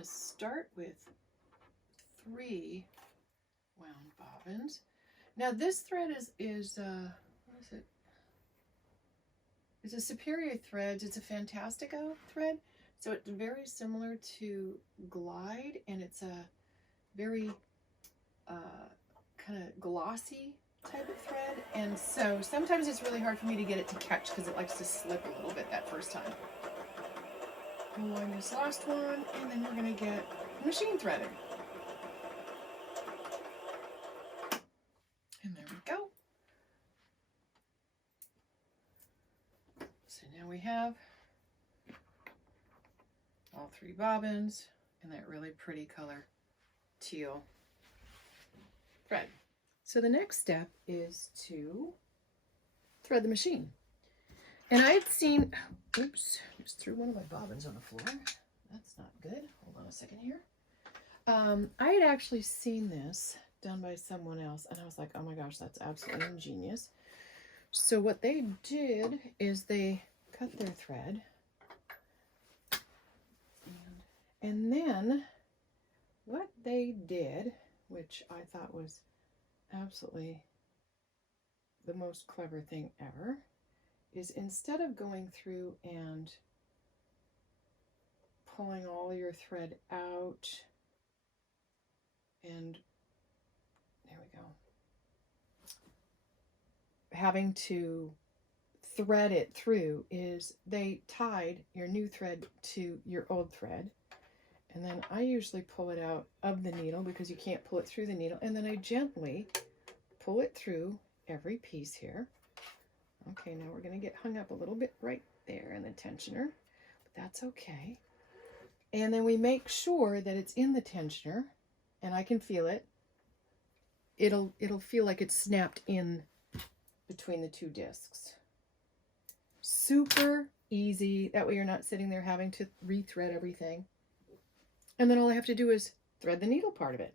to start with 3 wound bobbins. Now this thread is what is it? It's a Superior Threads. It's a Fantastico thread. So it's very similar to Glide, and it's a very kind of glossy type of thread. And so sometimes it's really hard for me to get it to catch because it likes to slip a little bit that first time. We'll line this last one, and then we're going to get machine threading. And there we go. So now we have all 3 bobbins and that really pretty color teal thread. So the next step is to thread the machine. And I had seen, oops, just threw one of my bobbins on the floor. That's not good. Hold on a second here. I had actually seen this done by someone else, and I was like, oh my gosh, that's absolutely ingenious. So what they did is they cut their thread, and then what they did, which I thought was absolutely the most clever thing ever, is instead of going through and pulling all your thread out, and there we go, having to thread it through, is they tied your new thread to your old thread. And then I usually pull it out of the needle because you can't pull it through the needle. And then I gently pull it through every piece here. Okay, now we're going to get hung up a little bit right there in the tensioner, but that's okay. And then we make sure that it's in the tensioner, and I can feel it. It'll feel like it's snapped in between the 2 discs. Super easy. That way you're not sitting there having to rethread everything. And then all I have to do is thread the needle part of it.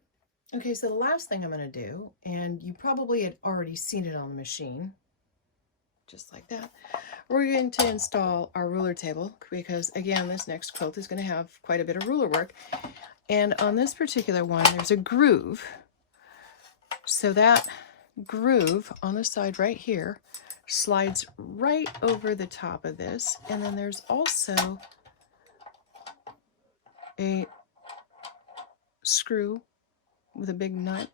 Okay, so the last thing I'm going to do, and you probably had already seen it on the machine, just like that, we're going to install our ruler table, because again, this next quilt is going to have quite a bit of ruler work. And on this particular one, there's a groove. So that groove on the side right here slides right over the top of this. And then there's also a screw with a big nut,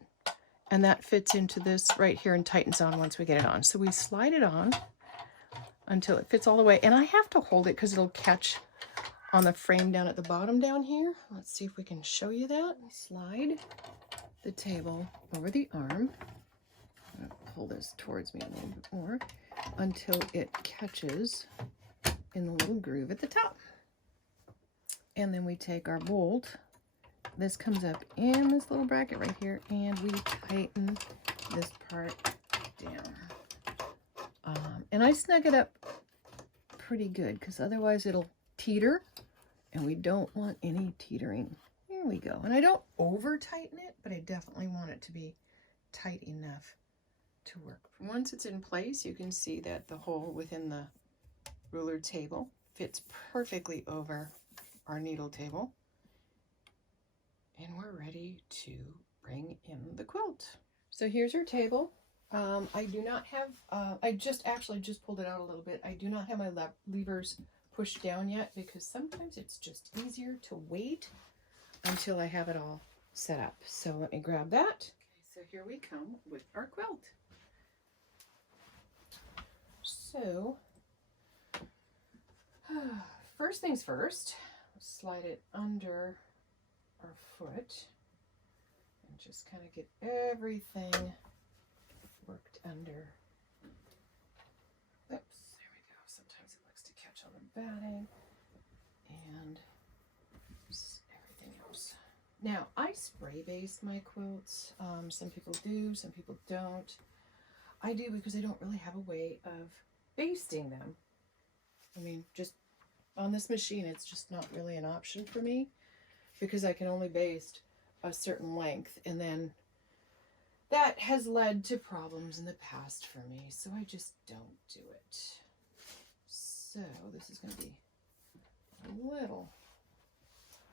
and that fits into this right here and tightens on once we get it on. So we slide it on until it fits all the way, and I have to hold it because it'll catch on the frame down at the bottom down here. Let's see if we can show you that. Slide the table over the arm. I'm going to pull this towards me a little bit more until it catches in the little groove at the top. And then we take our bolt. This comes up in this little bracket right here, and we tighten this part down. And I snug it up pretty good because otherwise it'll teeter, and we don't want any teetering. There we go. And I don't over tighten it, but I definitely want it to be tight enough to work. Once it's in place, you can see that the hole within the ruler table fits perfectly over our needle table. And we're ready to bring in the quilt. So here's our table. I do not have, I just pulled it out a little bit. I do not have my levers pushed down yet because sometimes it's just easier to wait until I have it all set up. So let me grab that. Okay, so here we come with our quilt. So, first things first, slide it under our foot and just kind of get everything worked under. Oops, there we go. Sometimes it likes to catch on the batting and everything else. Now, I spray base my quilts. Some people do, some people don't. I do because I don't really have a way of basting them. I mean, just on this machine, it's just not really an option for me because I can only baste a certain length, and then that has led to problems in the past for me, so I just don't do it. So this is going to be a little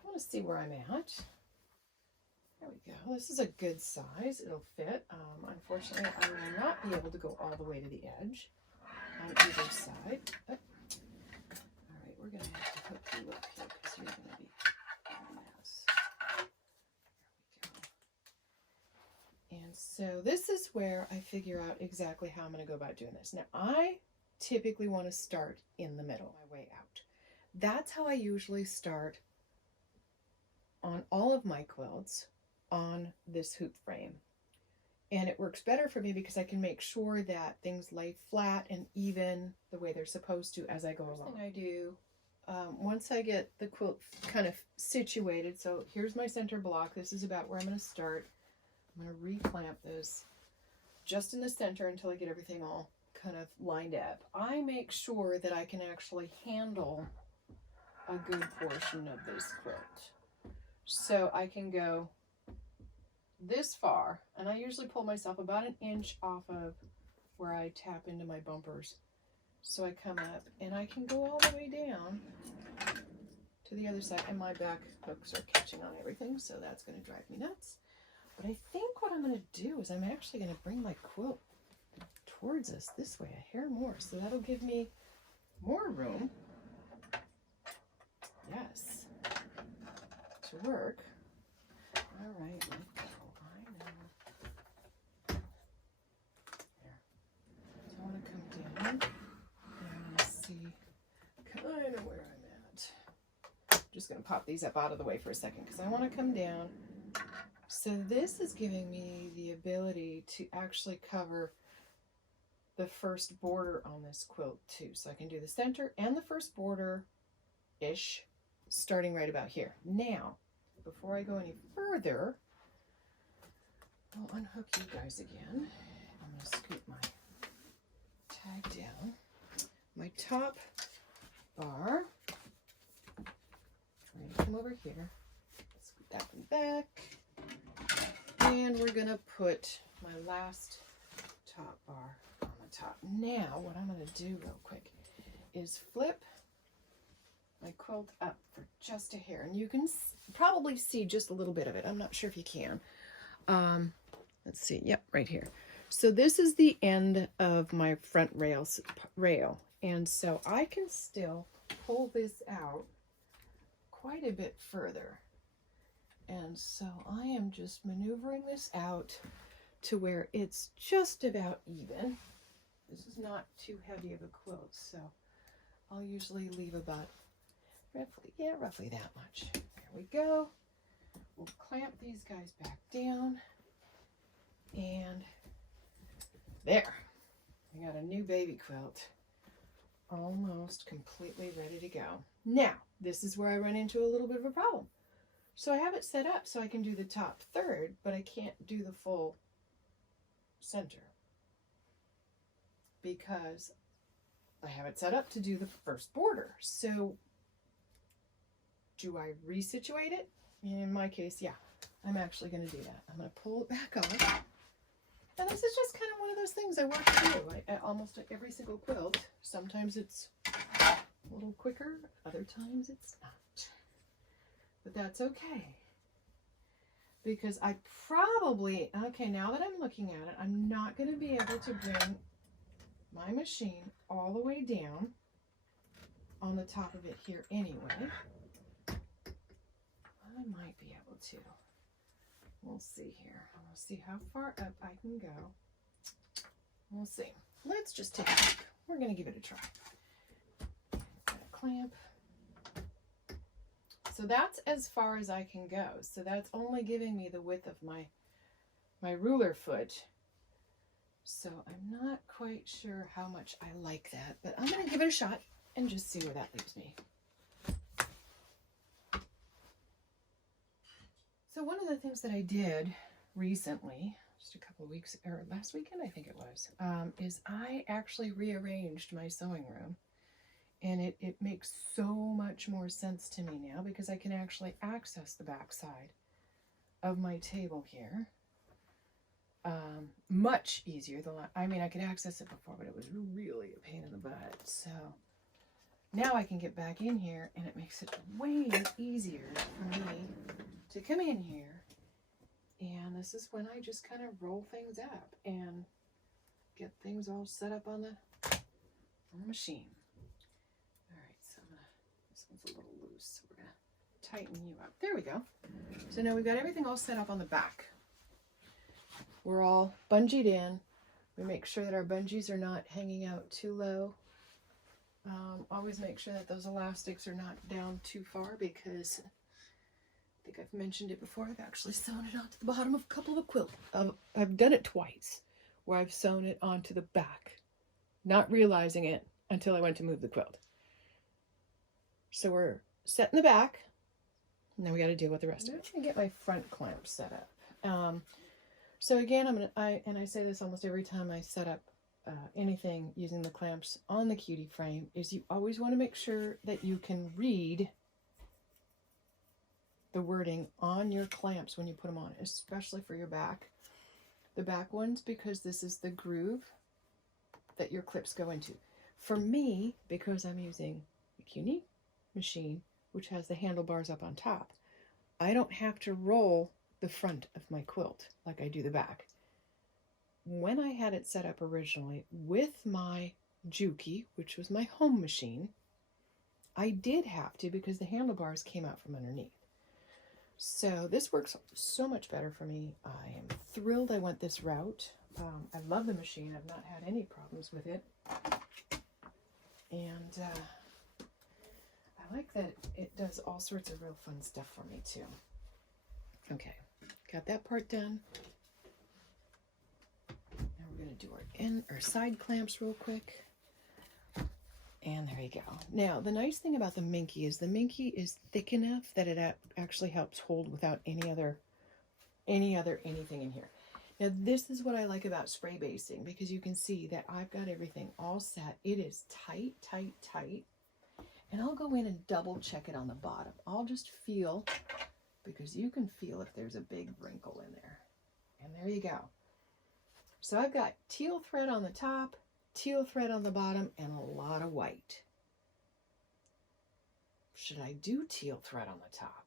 want to see where I'm at. There we go. This is a good size. It'll fit. Unfortunately, I will not be able to go all the way to the edge on either side. Oh. All right, we're going to have to hook you up here because you're going to be a mess. There we go. And so this is where I figure out exactly how I'm going to go about doing this. Now, I typically want to start in the middle, my way out. That's how I usually start on all of my quilts on this hoop frame. And it works better for me because I can make sure that things lay flat and even the way they're supposed to as I go along. First thing I do, once I get the quilt kind of situated, so here's my center block. This is about where I'm going to start. I'm going to re-clamp this just in the center until I get everything all kind of lined up. I make sure that I can actually handle a good portion of this quilt. So I can go this far, and I usually pull myself about an inch off of where I tap into my bumpers. So I come up and I can go all the way down to the other side, and my back hooks are catching on everything, so that's going to drive me nuts. But I think what I'm going to do is I'm actually going to bring my quilt towards us this way, a hair more, so that'll give me more room, yes, to work. All right, let's go. I know. There. So I want to come down and I want to see kind of where I'm at. I'm just going to pop these up out of the way for a second because I want to come down. So this is giving me the ability to actually cover the first border on this quilt too. So I can do the center and the first border-ish starting right about here. Now, before I go any further, I'll unhook you guys again. I'm going to scoot my tag down. My top bar, I'm going to come over here, scoot that one back, and we're going to put my last top bar on the top. Now, what I'm going to do real quick is flip my quilt up for just a hair, and you can probably see just a little bit of it. I'm not sure if you can. Let's see. Yep, right here. So this is the end of my front rail, and so I can still pull this out quite a bit further. And so I am just maneuvering this out to where it's just about even. This is not too heavy of a quilt, so I'll usually leave about roughly that much. There we go. We'll clamp these guys back down, and there. We got a new baby quilt almost completely ready to go. Now, this is where I run into a little bit of a problem. So I have it set up so I can do the top third, but I can't do the full center because I have it set up to do the first border. So do I resituate it? In my case, yeah, I'm actually going to do that. I'm going to pull it back off. And this is just kind of one of those things I work through. Almost every single quilt. Sometimes it's a little quicker, other times it's not. But that's okay. Because I probably, okay, now that I'm looking at it, I'm not going to be able to bring my machine all the way down on the top of it here anyway. I might be able to. We'll see here. We'll see how far up I can go. We'll see. Let's just take a look. We're going to give it a try. Got a clamp. So that's as far as I can go. So that's only giving me the width of my ruler foot. So I'm not quite sure how much I like that, but I'm going to give it a shot and just see where that leaves me. So one of the things that I did recently, just a couple of weeks, or last weekend I think it was, is I actually rearranged my sewing room. And it makes so much more sense to me now because I can actually access the back side of my table here. Much easier than, I mean, I could access it before, but it was really a pain in the butt. So Now I can get back in here, and it makes it way easier for me to come in here. And this is when I just kind of roll things up and get things all set up on the machine. All right, so this one's a little loose, so we're gonna tighten you up. There we go. So now we've got everything all set up on the back. We're all bungeed in. We make sure that our bungees are not hanging out too low. Always make sure that those elastics are not down too far, because I think I've mentioned it before. I've actually sewn it onto the bottom of a couple of a quilt. I've done it twice where I've sewn it onto the back, not realizing it until I went to move the quilt. So we're set in the back. Now we got to deal with the rest of it. I'm going to get my front clamp set up. So again, I say this almost every time I set up anything using the clamps on the Cutie frame, is you always want to make sure that you can read the wording on your clamps when you put them on, especially for your back. The back ones, because this is the groove that your clips go into. For me, because I'm using the Cutie machine, which has the handlebars up on top, I don't have to roll the front of my quilt like I do the back. When I had it set up originally with my Juki, which was my home machine, I did have to, because the handlebars came out from underneath. So this works so much better for me. I am thrilled I went this route. I love the machine. I've not had any problems with it. And I like that it does all sorts of real fun stuff for me too. Okay, got that part done. Now we're going to do our side clamps real quick. And there you go. Now, the nice thing about the Minky is thick enough that it actually helps hold without any other anything in here. Now, this is what I like about spray basing, because you can see that I've got everything all set. It is tight, tight, tight. And I'll go in and double check it on the bottom. I'll just feel, because you can feel if there's a big wrinkle in there. And there you go. So I've got teal thread on the top, teal thread on the bottom, and a lot of white. Should I do teal thread on the top?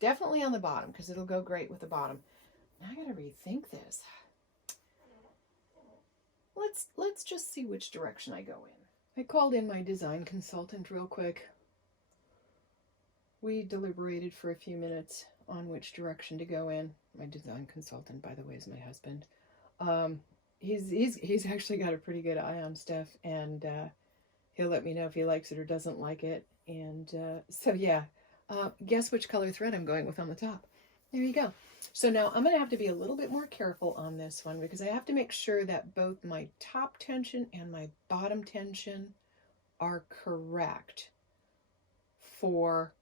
Definitely on the bottom, because it'll go great with the bottom. Now I gotta rethink this. Let's just see which direction I go in. I called in my design consultant real quick. We deliberated for a few minutes on which direction to go in. My design consultant, by the way, is my husband. He's actually got a pretty good eye on stuff, and he'll let me know if he likes it or doesn't like it. And so yeah, guess which color thread I'm going with on the top. There you go. So now I'm going to have to be a little bit more careful on this one, because I have to make sure that both my top tension and my bottom tension are correct for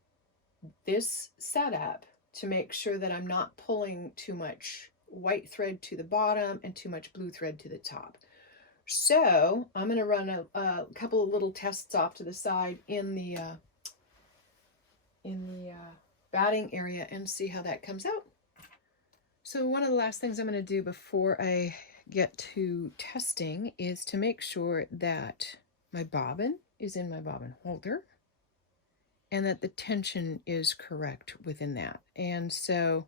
this setup, to make sure that I'm not pulling too much white thread to the bottom and too much blue thread to the top. So I'm going to run a couple of little tests off to the side in the batting area and see how that comes out. So one of the last things I'm going to do before I get to testing is to make sure that my bobbin is in my bobbin holder and that the tension is correct within that. And so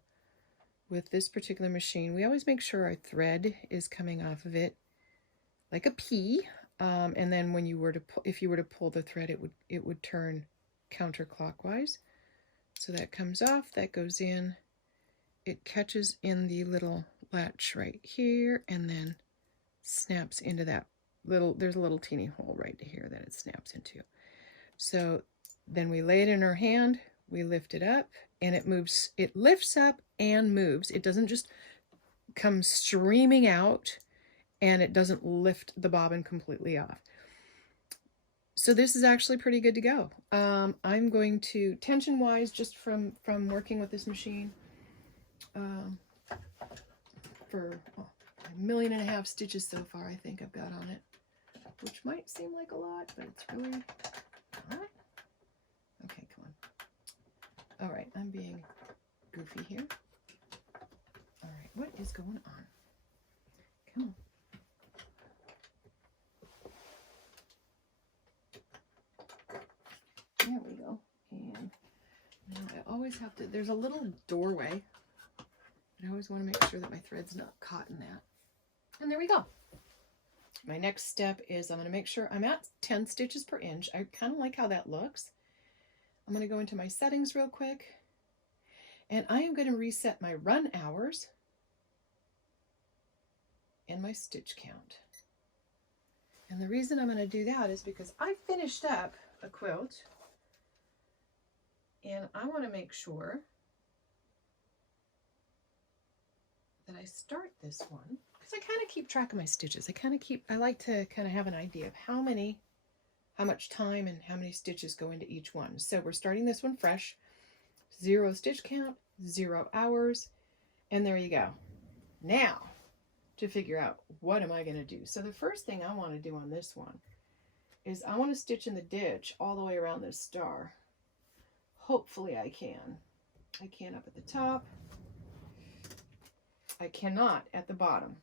with this particular machine, we always make sure our thread is coming off of it like a P. And then when you were to if you were to pull the thread, it would turn counterclockwise. So that comes off, that goes in, it catches in the little latch right here, and then snaps into that there's a little teeny hole right here that it snaps into. So then we lay it in our hand, we lift it up, and it moves, it lifts up and moves. It doesn't just come streaming out, and it doesn't lift the bobbin completely off. So this is actually pretty good to go. I'm going to, tension-wise, just from working with this machine, for 1.5 million stitches so far, I think I've got on it, which might seem like a lot, but it's really not. Okay, come on. All right, I'm being goofy here. All right, what is going on? Come on. There we go. And now I always have to, there's a little doorway. I always want to make sure that my thread's not caught in that. And there we go. My next step is I'm going to make sure I'm at 10 stitches per inch. I kind of like how that looks. I'm going to go into my settings real quick. And I am going to reset my run hours and my stitch count. And the reason I'm going to do that is because I finished up a quilt. And I want to make sure that I start this one, because I kind of keep track of my stitches. I like to kind of have an idea of how much time and how many stitches go into each one. So we're starting this one fresh, 0 stitch count, 0 hours, and there you go. Now, to figure out what am I going to do. So the first thing I want to do on this one is I want to stitch in the ditch all the way around this star. Hopefully I can. I can up at the top. I cannot at the bottom.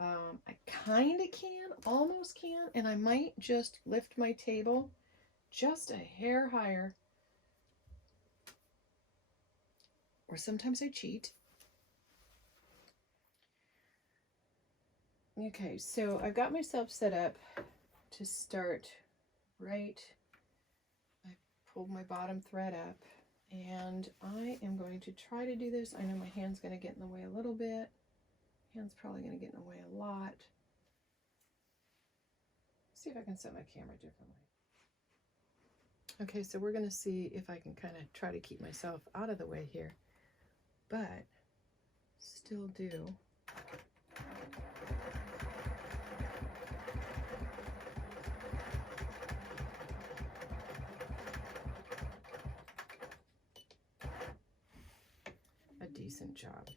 I kind of can, almost can, and I might just lift my table just a hair higher. Or sometimes I cheat. Okay, so I've got myself set up to start right. I pulled my bottom thread up, and I am going to try to do this. I know my hand's going to get in the way a little bit. Hand's probably going to get in the way a lot. See if I can set my camera differently. Okay, so we're going to see if I can kind of try to keep myself out of the way here, but still do. A decent job.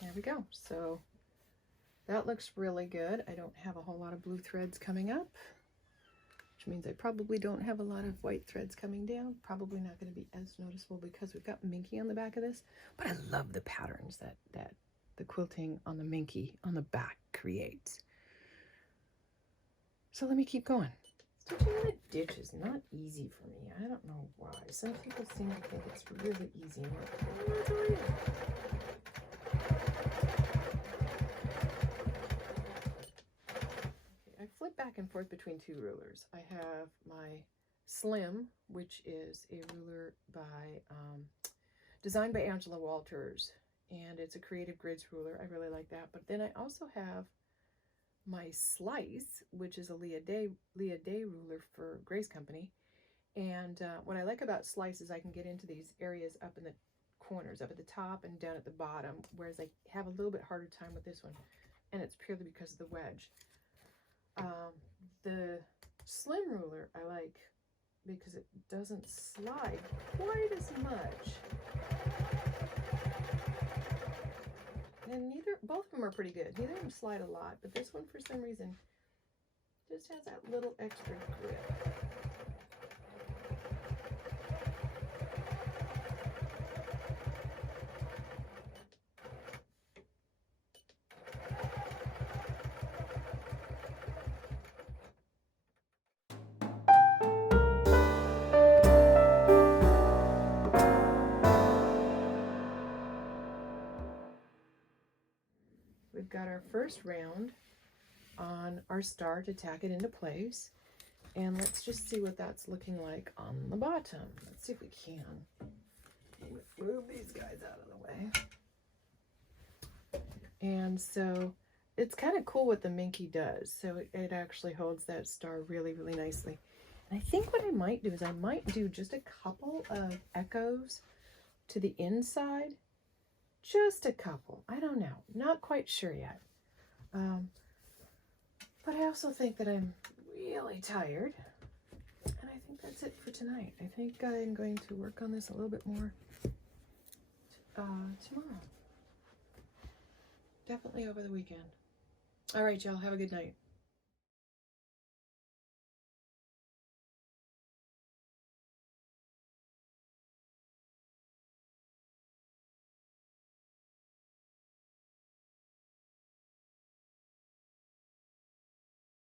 There we go. So that looks really good. I don't have a whole lot of blue threads coming up, which means I probably don't have a lot of white threads coming down. Probably not going to be as noticeable because we've got minky on the back of this, but I love the patterns that the quilting on the minky on the back creates. So let me keep going. Stitching in the ditch is not easy for me. I don't know why. Some people seem to think it's really easy. I flip back and forth between 2 rulers. I have my Slim, which is a ruler by designed by Angela Walters, and it's a Creative Grids ruler. I really like that. But then I also have my Slice, which is a Leah Day ruler for Grace Company. And what I like about Slice is I can get into these areas up in the corners, up at the top and down at the bottom, whereas I have a little bit harder time with this one, and it's purely because of the wedge. The Slim ruler I like because it doesn't slide quite as much. And both of them are pretty good. Neither of them slide a lot, but this one for some reason just has that little extra grip. We've got our first round on our star to tack it into place, and let's just see what that's looking like on the bottom. Let's see if we can move these guys out of the way. And so it's kind of cool what the minky does. So it actually holds that star really, really nicely. And I think what I might do is I might do just a couple of echoes to the inside. Just a couple. I don't know. Not quite sure yet. But I also think that I'm really tired. And I think that's it for tonight. I think I'm going to work on this a little bit more tomorrow. Definitely over the weekend. All right, y'all. Have a good night.